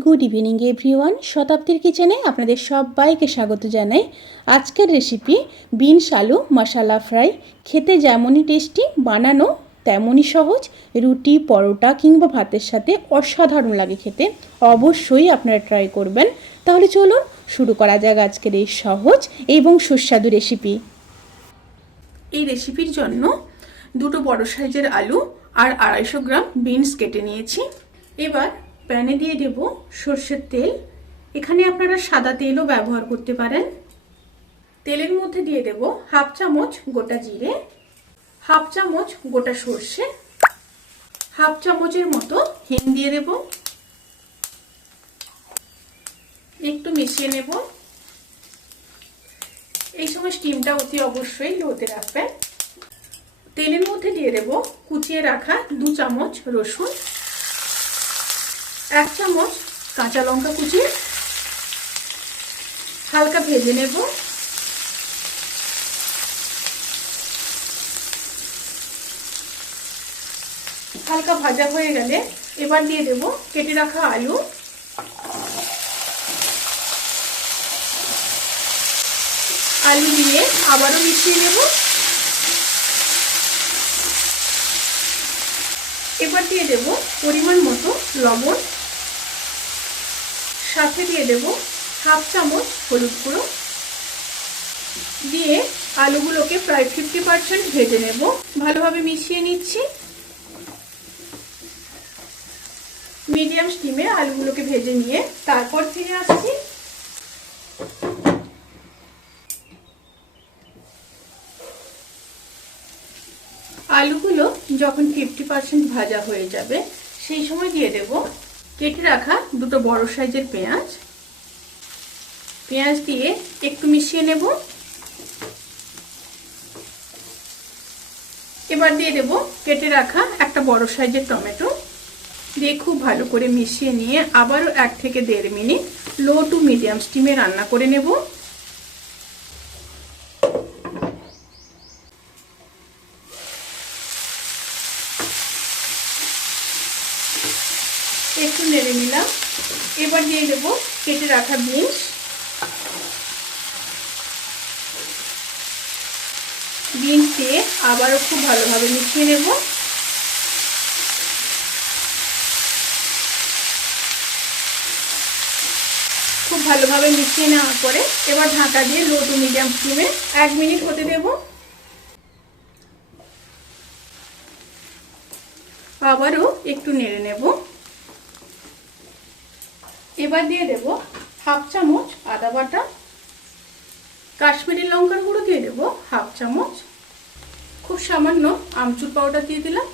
Good evening everyone শতাব্দীর কিচেনে আপনাদের সবাইকে স্বাগত জানাই। আজকের রেসিপি বিনস আলু মশালা ফ্রাই খেতে যেমনই টেস্টি বানানো তেমনই সহজ। রুটি, পরোটা কিংবা ভাতের সাথে অসাধারণ লাগে খেতে। অবশ্যই আপনারা ট্রাই করবেন। তাহলে চলুন শুরু করা যাক আজকের এই সহজ এবং সুস্বাদু রেসিপি এই রেসিপির জন্য দুটো বড় সাইজের আলু আর আড়াইশো গ্রাম বিনস কেটে নিয়েছি। এবার প্যানে দিয়ে দেব সর্ষের তেল। এখানে আপনারা সাদা তেলও ব্যবহার করতে পারেন। তেলের মধ্যে দিয়ে দেব হাফ চামচ গোটা জিরে, হাফ চামচ গোটা সর্ষে, হাফ চামচের মতো হিং দিয়ে দেব। একটু মিশিয়ে নেব। এই সময় স্টিমটা অতি অবশ্যই লোতে রাখবেন। তেলের মধ্যে দিয়ে দেব কুচিয়ে রাখা দু চামচ রসুন। এক চামচ কাঁচা লঙ্কা কুচি, হালকা ভেজে নেব। হালকা ভাজা হয়ে গেলে এবার দিয়ে দেব কেটে রাখা আলু। আলু দিয়ে আবারও মিশিয়ে নেব। এবার দিয়ে দেব পরিমাণ মতো লবণ। সাথে দিয়ে দেব হাফ চামচ হলুদ গুঁড়ো। দিয়ে আলুগুলোকে প্রায় ফিফটি পার্সেন্ট ভেজে নেব। ভালোভাবে মিশিয়ে নিচ্ছি। মিডিয়াম স্টিমে আলুগুলোকে ভেজে নিয়ে তারপর ফিরে আসছি। আলুগুলো যখন ফিফটি পার্সেন্ট ভাজা হয়ে যাবে, সেই সময় দিয়ে দেব কেটে রাখা দুটো বড় সাইজের পেঁয়াজ। পেঁয়াজ দিয়ে একটু মিশিয়ে নেব। এবার দিয়ে দেব কেটে রাখা একটা বড় সাইজের টমেটো। দিয়ে খুব ভালো করে মিশিয়ে নিয়ে আবারও এক থেকে দেড় মিনিট লো টু মিডিয়াম স্টিমে রান্না করে নেব। একটু নেড়ে নিলাম। এবার দিয়ে দেবো কেটে রাখা বিনস। বিনস দিয়ে আবারও খুব ভালোভাবে মিশিয়ে নেব। খুব ভালোভাবে মিশিয়ে নেওয়ার পরে এবার ঢাকা দিয়ে লো টু মিডিয়াম স্টিমে এক মিনিট হতে দেব। আবারও একটু নেড়ে নেব। এবার দিয়ে দেব হাফ চামচ আদা বাটা, কাশ্মীরি লঙ্কার গুঁড়ো দিয়ে দেব হাফ চামচ, খুব সামান্য আমচুর পাউডার দিয়ে দিলাম।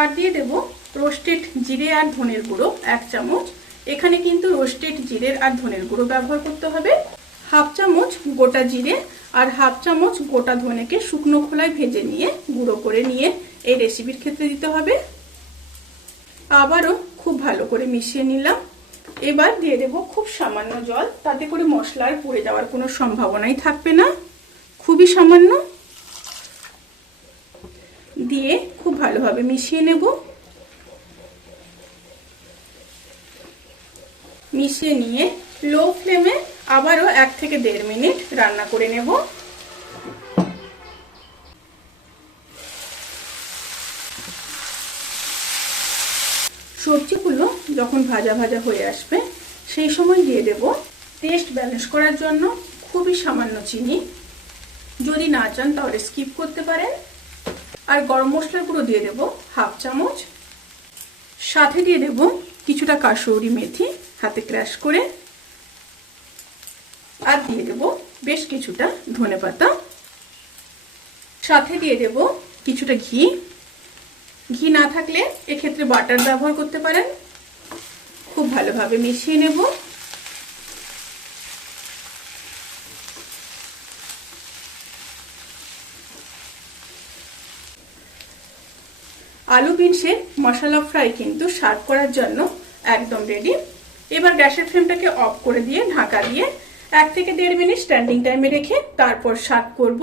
আর দিয়ে দেব রোস্টেড জিরে আর ধনের গুঁড়ো এক চামচ। এখানে কিন্তু রোস্টেড জিরের আর ধনের গুঁড়ো ব্যবহার করতে হবে। হাফ চামচ গোটা জিরে আর হাফ চামচ গোটা ধনেকে শুকনো খোলায় ভেজে নিয়ে গুঁড়ো করে নিয়ে এই রেসিপির ক্ষেত্রে দিতে হবে। আবারও খুব ভালো করে মিশিয়ে নিলাম। এবার দিয়ে দেবো খুব সামান্য জল। তাতে করে মশলার পুড়ে যাওয়ার কোনো সম্ভাবনাই থাকবে না। খুবই সামান্য। দিয়ে খুব ভালোভাবে মিশিয়ে নেব। মিশিয়ে নিয়ে লো ফ্লেমে আবারও এক থেকে দেড় মিনিট রান্না করে নেব। সবজিগুলো যখন ভাজা ভাজা হয়ে আসবে, সেই সময় দিয়ে দেব টেস্ট ব্যালেন্স করার জন্য খুবই সামান্য চিনি। যদি না চান তাহলে স্কিপ করতে পারেন। আর গরম মশলার গুঁড়ো দিয়ে দেব হাফ চামচ। সাথে দিয়ে দেব কিছুটা কাসৌরি মেথি, হাতে ক্র্যাশ করে। আর দিয়ে দেব বেশ কিছুটা ধনে পাতা সাথে দিয়ে দেব কিছুটা ঘি। ঘি না থাকলে এক্ষেত্রে বাটার ব্যবহার করতে পারেন। খুব ভালোভাবে মিশিয়ে নেব। আলু বিনসের মশলা ফ্রাই কিন্তু সার্ভ করার জন্য একদম রেডি এবার গ্যাসের ফ্লেমটাকে অফ করে দিয়ে ঢাকা দিয়ে এক থেকে দেড় মিনিট স্ট্যান্ডিং টাইমে রেখে তারপর সার্ভ করব।